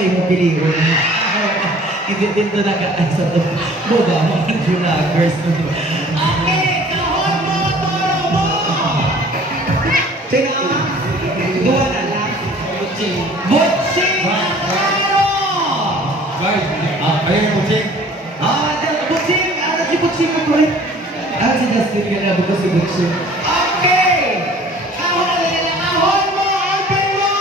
kayo mapiliho. Itintinto na ka sa to. Boba, mga junagers. Okay, kahon mo, toro mo! Sino? Gawa na lang. Butching. Butching! Toro! Guys, ayun yung Butching. Butching! Ano si Butching ko rin? Si Justin ka na bukas si Butching. Okay! Kahon na lang. Kahon mo! Open mo!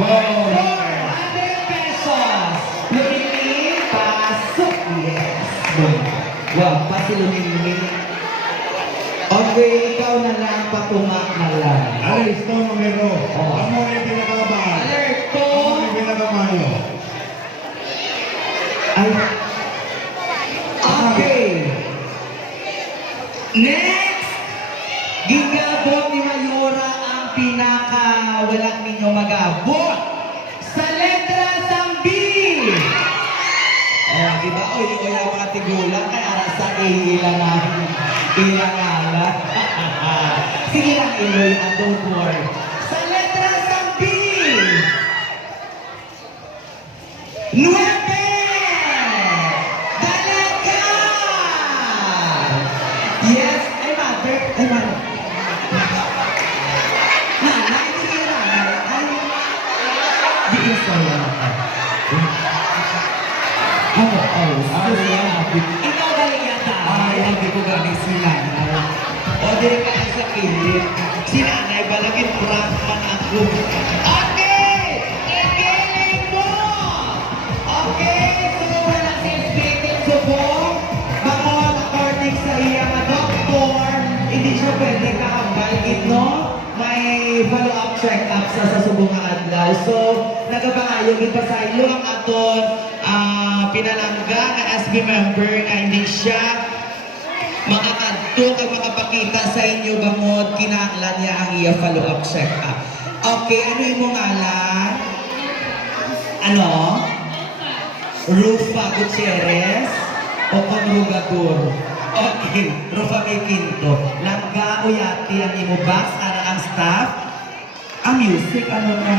400 pesos! Lumili, pasok! Yes! Wow, pati lumili. Okay, ikaw na lang, patumak na lang. Alis, ito numero. Oh. Ang mga yung pinakabahal. Alert Ang mga po! yung pinakamayo. Ay. Okay. Next! Gigabot ni Mayura ang pinaka-walang ninyo mag-abot sa letra ng B. Oh, di ba? Uy, yung mga tigulang kay ara sa ilangan. Ilangan. Sige lang, Iloy, don't worry. Sa letra ng B. 9! Dalaga! Yes, ay mother, ay mother. Nanay, sige nanay, ay. Di ko sa'yo. Ikaw galing yata. Ay, hindi ko galing si nanay. O, di ka sa kilit. Si nanay, balagin prank man ako. Okay! Ikiling mo! Okay, so wala si Inspector Subong. Baka according sa iyang doktor, hindi siya pwede kakabalik, no? May follow-up check-up sa subong nga adlaw. So, nagabangayo pa sa ilo ang aton pinalangga na SB member nga hindi siya makakadto kag makapakita sa inyo bangod kinahanglan niya ang iya follow-up check-up. Okay, ano yung mong ngalan? Ano? Rufa Gutierrez o Conrugador? Okay, Rufa May Quinto. Langga o yati ang imo box, ara ang staff? Ang music, ano na?